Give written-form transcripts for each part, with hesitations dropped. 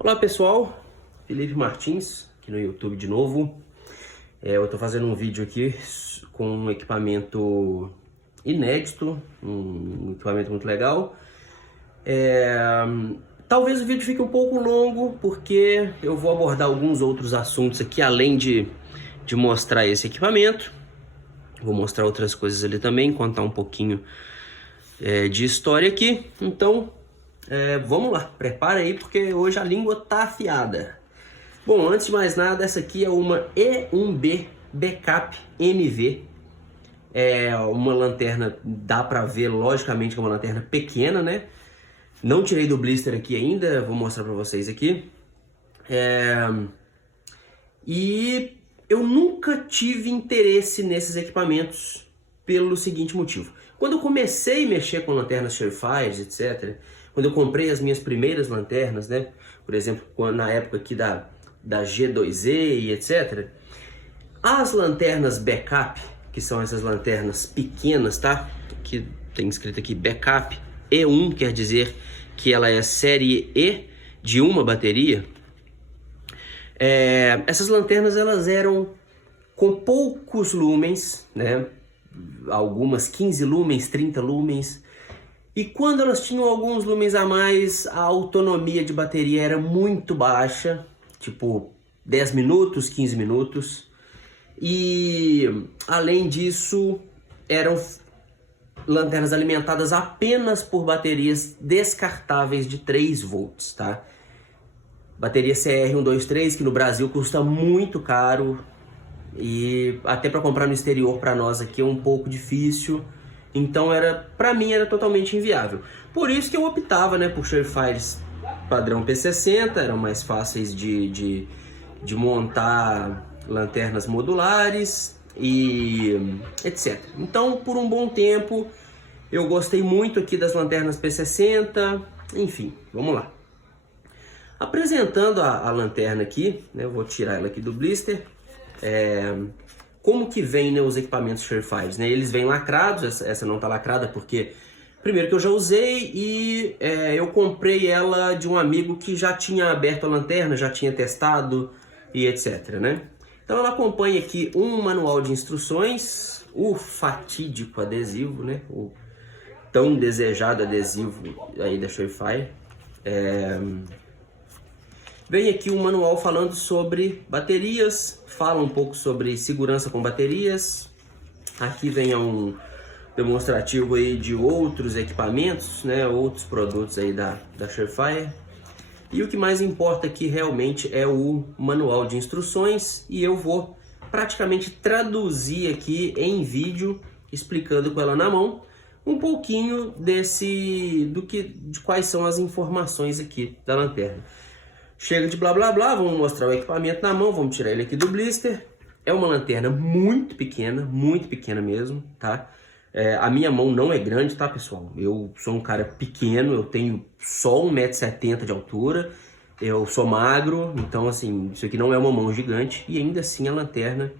Olá pessoal, Felipe Martins aqui no YouTube de novo. Eu estou fazendo um vídeo aqui com um equipamento inédito, um equipamento muito legal. Talvez o vídeo fique um pouco longo porque eu vou abordar alguns outros assuntos aqui além de mostrar esse equipamento. Vou mostrar outras coisas ali também, contar um pouquinho de história aqui. Então vamos lá, prepara aí porque hoje a língua tá afiada. Bom, antes de mais nada, essa aqui é uma E1B Backup NV. É uma lanterna, dá pra ver logicamente que é uma lanterna pequena, né? Não tirei do blister aqui ainda, vou mostrar pra vocês aqui. E eu nunca tive interesse nesses equipamentos pelo seguinte motivo. Quando eu comecei a mexer com lanternas Surefire, etc., quando eu comprei as minhas primeiras lanternas, né? Por exemplo, na época aqui da G2E e etc., as lanternas backup, que são essas lanternas pequenas, tá? Que tem escrito aqui backup E1, quer dizer que ela é série E de uma bateria. Essas lanternas elas eram com poucos lumens, né? Algumas 15 lumens, 30 lumens. E quando elas tinham alguns lumens a mais, a autonomia de bateria era muito baixa, tipo 10 minutos, 15 minutos. E além disso, eram lanternas alimentadas apenas por baterias descartáveis de 3 volts, tá? Bateria CR123, que no Brasil custa muito caro e até para comprar no exterior para nós aqui é um pouco difícil. Então para mim era totalmente inviável. Por isso que eu optava, né, por Surefires padrão P60, eram mais fáceis de montar lanternas modulares e etc. Então por um bom tempo eu gostei muito aqui das lanternas P60, enfim, vamos lá. Apresentando a lanterna aqui, né, eu vou tirar ela aqui do blister. Como que vem, né, os equipamentos Surefire, né? Eles vêm lacrados, essa não tá lacrada porque primeiro que eu já usei e eu comprei ela de um amigo que já tinha aberto a lanterna, já tinha testado e etc, né? Então ela acompanha aqui um manual de instruções, o fatídico adesivo, né? O tão desejado adesivo aí da Surefire. Vem aqui um manual falando sobre baterias, fala um pouco sobre segurança com baterias. Aqui vem um demonstrativo aí de outros equipamentos, né, outros produtos aí da Surefire. E o que mais importa aqui realmente é o manual de instruções e eu vou praticamente traduzir aqui em vídeo, explicando com ela na mão, um pouquinho de quais são as informações aqui da lanterna. Chega de blá blá blá, vamos mostrar o equipamento na mão, vamos tirar ele aqui do blister. É uma lanterna muito pequena mesmo, tá? A minha mão não é grande, tá, pessoal? Eu sou um cara pequeno, eu tenho só 1,70 m de altura, eu sou magro, então assim, isso aqui não é uma mão gigante e ainda assim a lanterna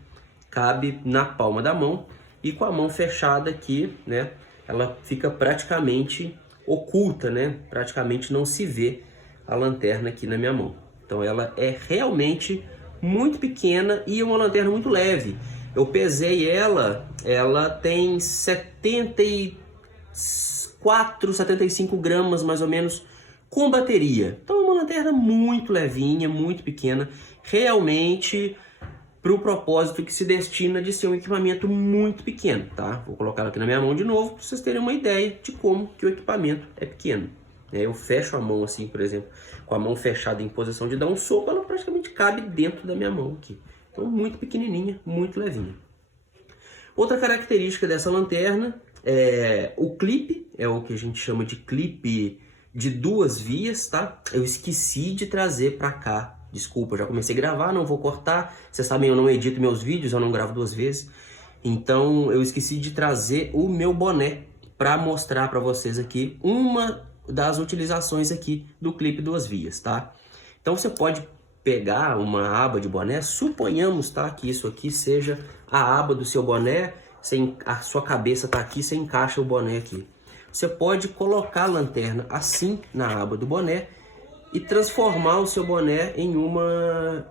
cabe na palma da mão e com a mão fechada aqui, né, ela fica praticamente oculta, né? Praticamente não se vê a lanterna aqui na minha mão. Então ela é realmente muito pequena e uma lanterna muito leve. Eu pesei ela tem 74, 75 gramas mais ou menos com bateria. Então é uma lanterna muito levinha, muito pequena, realmente para o propósito que se destina de ser um equipamento muito pequeno, tá? Vou colocar ela aqui na minha mão de novo para vocês terem uma ideia de como que o equipamento é pequeno. Eu fecho a mão assim, por exemplo, com a mão fechada em posição de dar um soco, ela praticamente cabe dentro da minha mão aqui. Então muito pequenininha, muito levinha. Outra característica dessa lanterna é o clipe, é o que a gente chama de clipe de 2 vias, tá? Eu esqueci de trazer pra cá, desculpa, já comecei a gravar, não vou cortar. Vocês sabem, eu não edito meus vídeos, eu não gravo 2 vezes. Então eu esqueci de trazer o meu boné pra mostrar pra vocês aqui uma das utilizações aqui do clipe 2 vias, tá? Então você pode pegar uma aba de boné, suponhamos, tá, que isso aqui seja a aba do seu boné, a sua cabeça tá aqui, você encaixa o boné aqui. Você pode colocar a lanterna assim na aba do boné e transformar o seu boné em uma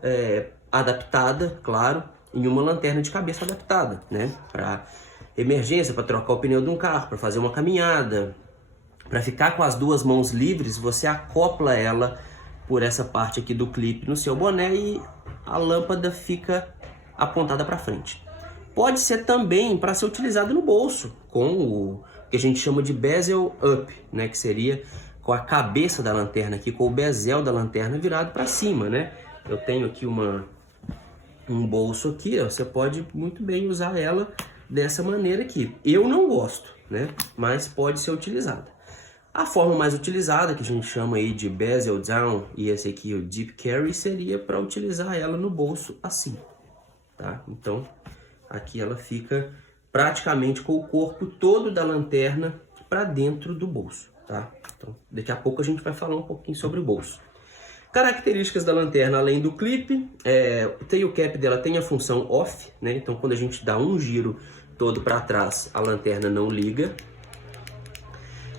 adaptada, claro, em uma lanterna de cabeça adaptada, né? Para emergência, para trocar o pneu de um carro, para fazer uma caminhada, para ficar com as duas mãos livres, você acopla ela por essa parte aqui do clipe no seu boné e a lâmpada fica apontada para frente. Pode ser também para ser utilizado no bolso, com o que a gente chama de bezel up, né? Que seria com a cabeça da lanterna aqui, com o bezel da lanterna virado para cima, né? Eu tenho aqui um bolso aqui, ó, você pode muito bem usar ela dessa maneira aqui. Eu não gosto, né? Mas pode ser utilizada. A forma mais utilizada, que a gente chama aí de bezel down, e esse aqui o deep carry, seria para utilizar ela no bolso assim, tá? Então, aqui ela fica praticamente com o corpo todo da lanterna para dentro do bolso, tá? Então, daqui a pouco a gente vai falar um pouquinho sobre o bolso. Características da lanterna, além do clipe, o tail cap dela tem a função off, né? Então, quando a gente dá um giro todo para trás, a lanterna não liga.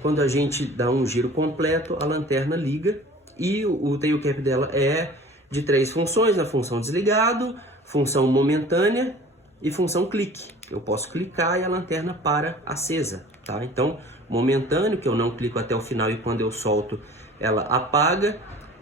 Quando a gente dá um giro completo, a lanterna liga. E o tail cap dela é de 3 funções, a função desligado, função momentânea e função clique. Eu posso clicar e a lanterna para acesa, tá? Então, momentâneo, que eu não clico até o final e quando eu solto ela apaga,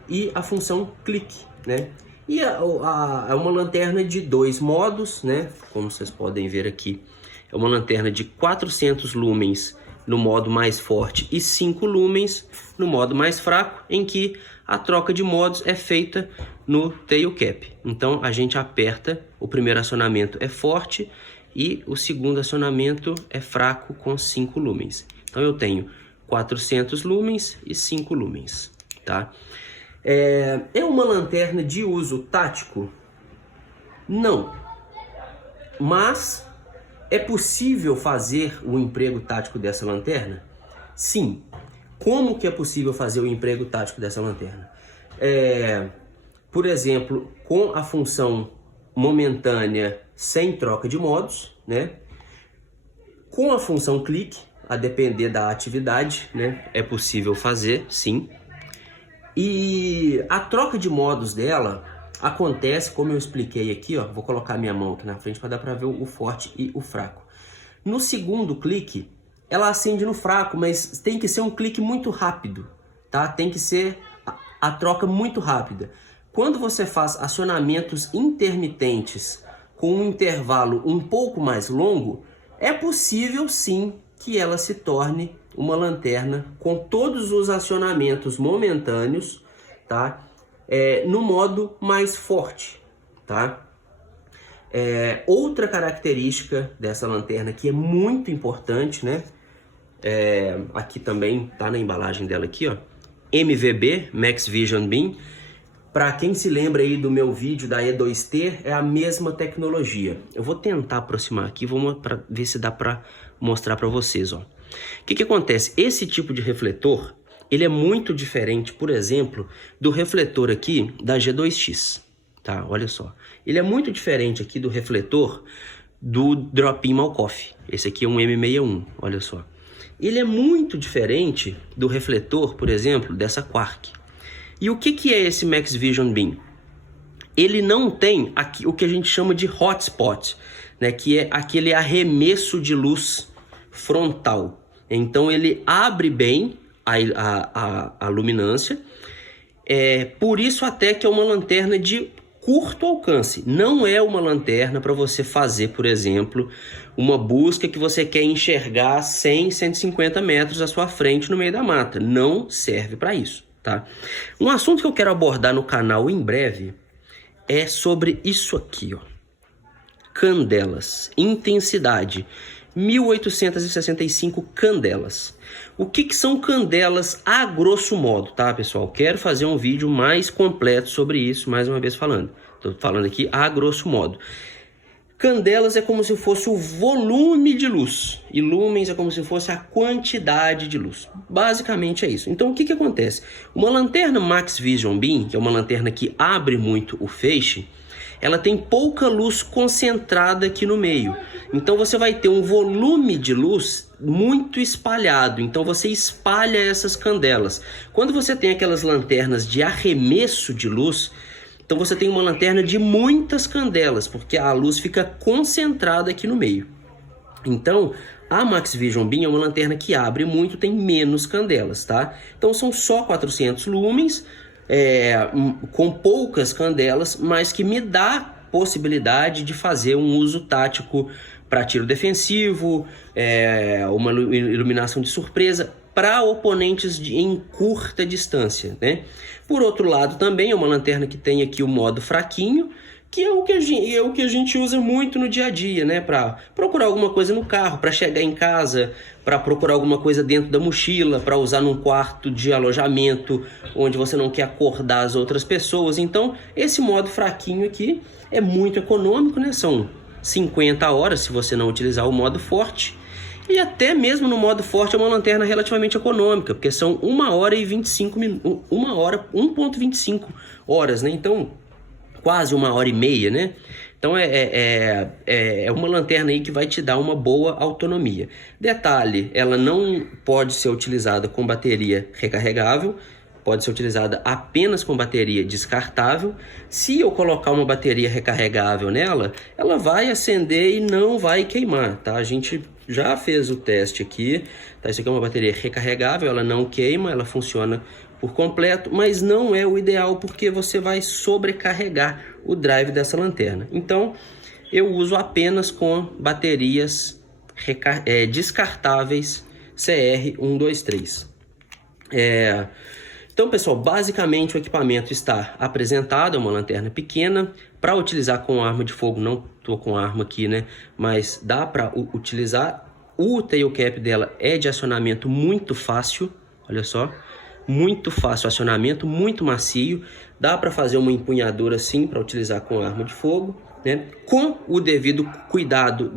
e a função clique, né? E é uma lanterna de 2 modos, né? Como vocês podem ver aqui, é uma lanterna de 400 lumens no modo mais forte e 5 lumens no modo mais fraco, em que a troca de modos é feita no tail cap. Então a gente aperta, o primeiro acionamento é forte e o segundo acionamento é fraco com 5 lumens. Então eu tenho 400 lumens e 5 lumens, tá? É uma lanterna de uso tático? Não. Mas é possível fazer o emprego tático dessa lanterna? Sim. Como que é possível fazer o emprego tático dessa lanterna? Por exemplo, com a função momentânea sem troca de modos, né? Com a função clique, a depender da atividade, né? É possível fazer, sim. E a troca de modos dela acontece, como eu expliquei aqui, ó, vou colocar minha mão aqui na frente para dar para ver o forte e o fraco. No segundo clique, ela acende no fraco, mas tem que ser um clique muito rápido, tá? Tem que ser a troca muito rápida. Quando você faz acionamentos intermitentes com um intervalo um pouco mais longo, é possível sim que ela se torne uma lanterna com todos os acionamentos momentâneos, tá? No modo mais forte, tá? Outra característica dessa lanterna que é muito importante, né? Aqui também tá na embalagem dela aqui, ó. MVB, Max Vision Beam. Para quem se lembra aí do meu vídeo da E2T, é a mesma tecnologia. Eu vou tentar aproximar aqui, vamos ver se dá para mostrar para vocês, ó. O que acontece? Esse tipo de refletor, ele é muito diferente, por exemplo, do refletor aqui da G2X, tá? Olha só. Ele é muito diferente aqui do refletor do Drop-In Malkoff. Esse aqui é um M61, olha só. Ele é muito diferente do refletor, por exemplo, dessa Quark. E o que é esse Max Vision Beam? Ele não tem aqui o que a gente chama de hotspot, né? Que é aquele arremesso de luz frontal. Então ele abre bem a luminância, por isso até que é uma lanterna de curto alcance. Não é uma lanterna para você fazer, por exemplo, uma busca que você quer enxergar 100, 150 metros à sua frente no meio da mata. Não serve para isso, tá? Um assunto que eu quero abordar no canal em breve é sobre isso aqui, ó. Candelas, intensidade, 1865 candelas. O que são candelas a grosso modo, tá, pessoal? Quero fazer um vídeo mais completo sobre isso, mais uma vez falando. Estou falando aqui a grosso modo. Candelas é como se fosse o volume de luz e lumens é como se fosse a quantidade de luz. Basicamente é isso. Então o que acontece? Uma lanterna Max Vision Beam, que é uma lanterna que abre muito o feixe, ela tem pouca luz concentrada aqui no meio. Então você vai ter um volume de luz muito espalhado, então você espalha essas candelas. Quando você tem aquelas lanternas de arremesso de luz, então você tem uma lanterna de muitas candelas, porque a luz fica concentrada aqui no meio. Então, a Max Vision Beam é uma lanterna que abre muito, tem menos candelas, tá? Então são só 400 lumens, com poucas candelas, mas que me dá possibilidade de fazer um uso tático para tiro defensivo, uma iluminação de surpresa para oponentes em curta distância, né? Por outro lado, também é uma lanterna que tem aqui o modo fraquinho, que é o que a gente usa muito no dia a dia, né? Para procurar alguma coisa no carro, para chegar em casa, para procurar alguma coisa dentro da mochila, para usar num quarto de alojamento onde você não quer acordar as outras pessoas. Então, esse modo fraquinho aqui é muito econômico, né? São 50 horas se você não utilizar o modo forte. E até mesmo no modo forte é uma lanterna relativamente econômica, porque são 1 hora e 25 minutos, 1,25 horas, né? Então, quase 1h30, né? Então é uma lanterna aí que vai te dar uma boa autonomia. Detalhe, ela não pode ser utilizada com bateria recarregável, pode ser utilizada apenas com bateria descartável. Se eu colocar uma bateria recarregável nela, ela vai acender e não vai queimar, tá? A gente já fez o teste aqui, tá? Isso aqui é uma bateria recarregável, ela não queima, ela funciona por completo, mas não é o ideal porque você vai sobrecarregar o drive dessa lanterna. Então, eu uso apenas com baterias descartáveis CR123. Então, pessoal, basicamente o equipamento está apresentado, é uma lanterna pequena. Para utilizar com arma de fogo, não estou com arma aqui, né? Mas dá para utilizar. O tail cap dela é de acionamento muito fácil, olha só. Muito fácil o acionamento, muito macio. Dá para fazer uma empunhadura assim para utilizar com arma de fogo, né? Com o devido cuidado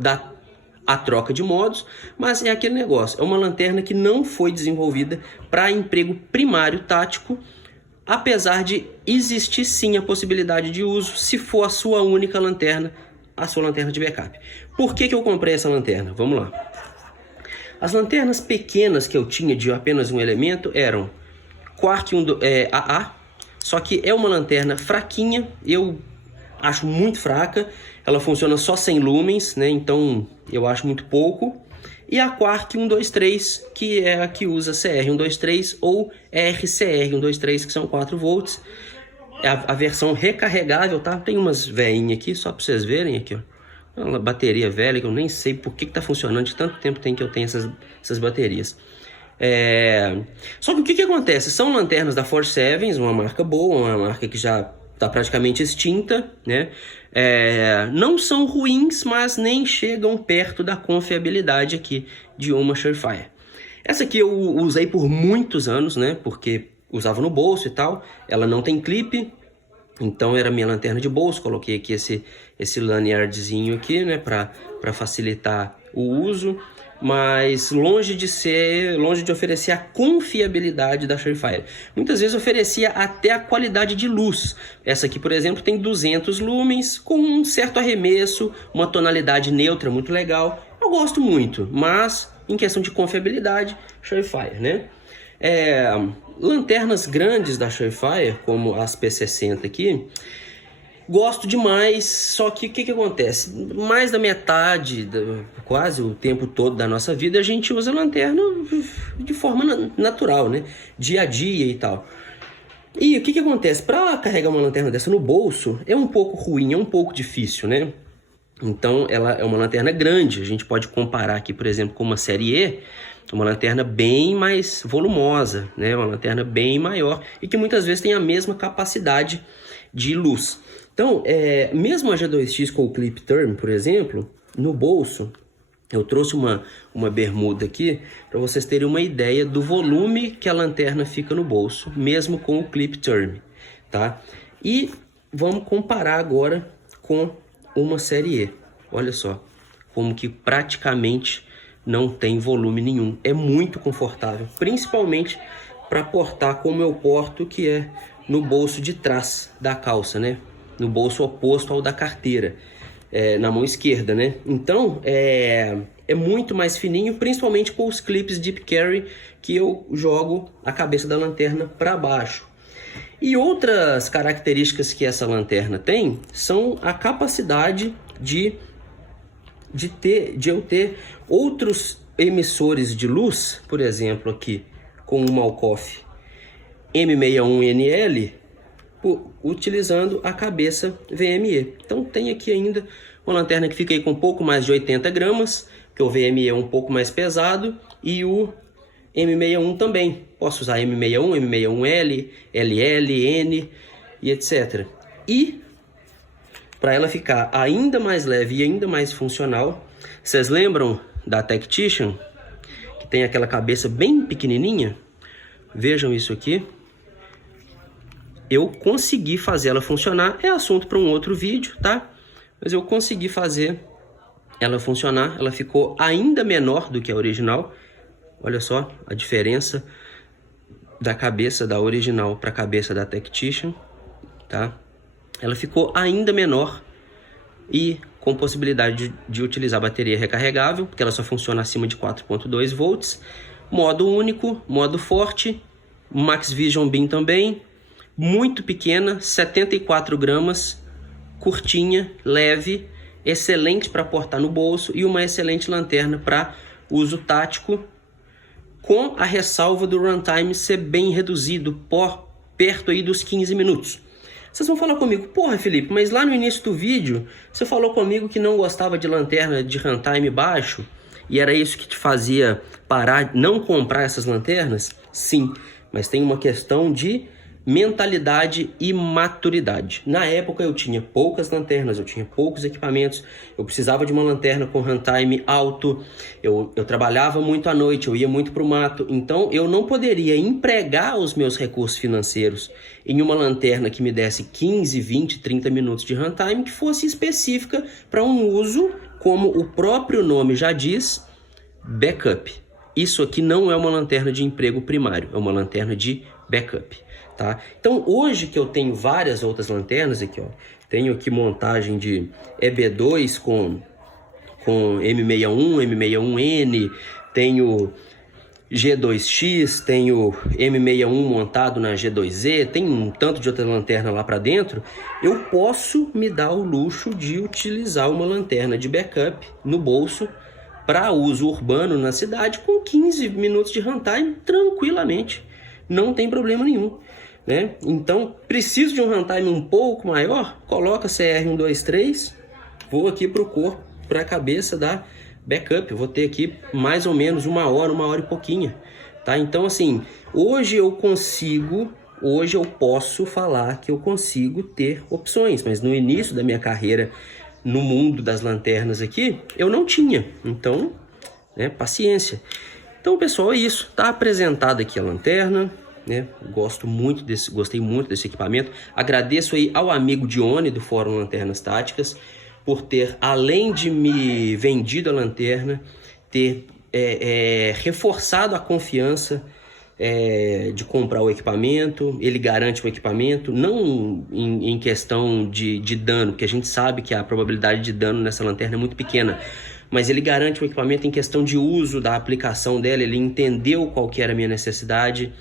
a troca de modos, mas é aquele negócio, é uma lanterna que não foi desenvolvida para emprego primário tático, apesar de existir sim a possibilidade de uso se for a sua única lanterna, a sua lanterna de backup. Por que eu comprei essa lanterna? Vamos lá. As lanternas pequenas que eu tinha de apenas um elemento eram Quark AA, só que é uma lanterna fraquinha, eu acho muito fraca, ela funciona só 100 lumens, né? Então eu acho muito pouco. E a Quark 123, que é a que usa CR123 ou RCR123, que são 4 volts. É a versão recarregável, tá? Tem umas veinhas aqui, só para vocês verem aqui, ó. Uma bateria velha que eu nem sei por que tá funcionando, de tanto tempo tem que eu tenho essas baterias. Só que o que acontece? São lanternas da Force Evans, uma marca boa, uma marca que já está praticamente extinta, né? Não são ruins, mas nem chegam perto da confiabilidade aqui de uma Surefire. Essa aqui eu usei por muitos anos, né? Porque usava no bolso e tal. Ela não tem clipe, então era minha lanterna de bolso. Coloquei aqui esse lanyardzinho aqui, né? Para facilitar o uso. Mas longe de oferecer a confiabilidade da Surefire. Muitas vezes oferecia até a qualidade de luz. Essa aqui, por exemplo, tem 200 lumens com um certo arremesso, uma tonalidade neutra muito legal. Eu gosto muito, mas em questão de confiabilidade, Surefire, né? Lanternas grandes da Surefire, como as P60 aqui, gosto demais, só que o que acontece? Mais da metade, quase o tempo todo da nossa vida, a gente usa lanterna de forma natural, né? Dia a dia e tal. E o que acontece? Para carregar uma lanterna dessa no bolso, é um pouco ruim, é um pouco difícil, né? Então, ela é uma lanterna grande. A gente pode comparar aqui, por exemplo, com uma série E, uma lanterna bem mais volumosa, né? Uma lanterna bem maior e que muitas vezes tem a mesma capacidade de luz. Então, mesmo a G2X com o Clip Term, por exemplo, no bolso, eu trouxe uma bermuda aqui para vocês terem uma ideia do volume que a lanterna fica no bolso, mesmo com o Clip Term, tá? E vamos comparar agora com uma série E. Olha só, como que praticamente não tem volume nenhum. É muito confortável, principalmente para portar como eu porto, que é no bolso de trás da calça, né? No bolso oposto ao da carteira, na mão esquerda, né? Então, é é muito mais fininho, principalmente com os clipes Deep Carry, que eu jogo a cabeça da lanterna para baixo. E outras características que essa lanterna tem são a capacidade de eu ter outros emissores de luz, por exemplo aqui com o Malkoff M61NL, utilizando a cabeça VME. Então tem aqui ainda uma lanterna que fica aí com um pouco mais de 80 gramas, que o VME é um pouco mais pesado, e o M61 também. Posso usar M61, M61L, LL, N e etc. E para ela ficar ainda mais leve e ainda mais funcional, vocês lembram da Tactician, que tem aquela cabeça bem pequenininha? Vejam isso aqui. Eu consegui fazer ela funcionar, é assunto para um outro vídeo, tá? Mas eu consegui fazer ela funcionar, ela ficou ainda menor do que a original. Olha só a diferença da cabeça da original para a cabeça da Tactician, tá? Ela ficou ainda menor e com possibilidade de utilizar bateria recarregável, porque ela só funciona acima de 4.2 volts. Modo único, modo forte, Max Vision Beam também. Muito pequena, 74 gramas, curtinha, leve, excelente para portar no bolso e uma excelente lanterna para uso tático, com a ressalva do runtime ser bem reduzido, perto aí dos 15 minutos. Vocês vão falar comigo, porra Felipe, mas lá no início do vídeo você falou comigo que não gostava de lanterna de runtime baixo e era isso que te fazia parar, não comprar essas lanternas? Sim, mas tem uma questão de mentalidade e maturidade. Na época eu tinha poucas lanternas, eu tinha poucos equipamentos, eu precisava de uma lanterna com runtime alto, eu trabalhava muito à noite, eu ia muito para o mato, então eu não poderia empregar os meus recursos financeiros em uma lanterna que me desse 15, 20, 30 minutos de runtime, que fosse específica para um uso, como o próprio nome já diz, backup. Isso aqui não é uma lanterna de emprego primário, é uma lanterna de backup. Tá? Então hoje que eu tenho várias outras lanternas aqui, ó, tenho aqui montagem de EB2 com M61, M61N, tenho G2X, tenho M61 montado na G2Z, tem um tanto de outra lanterna lá para dentro. Eu posso me dar o luxo de utilizar uma lanterna de backup no bolso para uso urbano na cidade com 15 minutos de runtime tranquilamente, não tem problema nenhum. Né? Então, preciso de um runtime um pouco maior, coloca CR123, vou aqui para o corpo, para a cabeça da backup, vou ter aqui mais ou menos uma hora e pouquinho, tá? Então assim, hoje eu posso falar que eu consigo ter opções, mas no início da minha carreira no mundo das lanternas aqui, eu não tinha, então, né, paciência. Então pessoal, é isso, tá apresentada aqui a lanterna, né? Gostei muito desse equipamento. Agradeço aí ao amigo Dione do Fórum Lanternas Táticas por ter, além de me vendido a lanterna, ter reforçado a confiança de comprar o equipamento. Ele garante o equipamento, não em questão de dano, porque a gente sabe que a probabilidade de dano nessa lanterna é muito pequena, mas ele garante o equipamento em questão de uso da aplicação dela. Ele entendeu qual que era a minha necessidade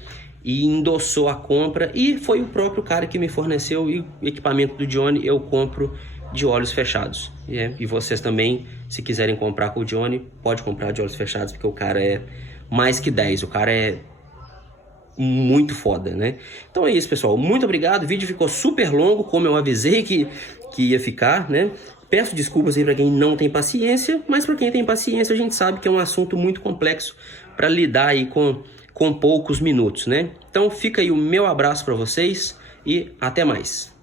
e endossou a compra, e foi o próprio cara que me forneceu. E o equipamento do Dione eu compro de olhos fechados, e vocês também, se quiserem comprar com o Dione, pode comprar de olhos fechados, porque o cara é mais que 10, o cara é muito foda, né? Então é isso, pessoal, muito obrigado. O vídeo ficou super longo, como eu avisei que ia ficar, né? Peço desculpas aí para quem não tem paciência, mas para quem tem paciência, a gente sabe que é um assunto muito complexo para lidar aí com poucos minutos, né? Então fica aí o meu abraço para vocês e até mais.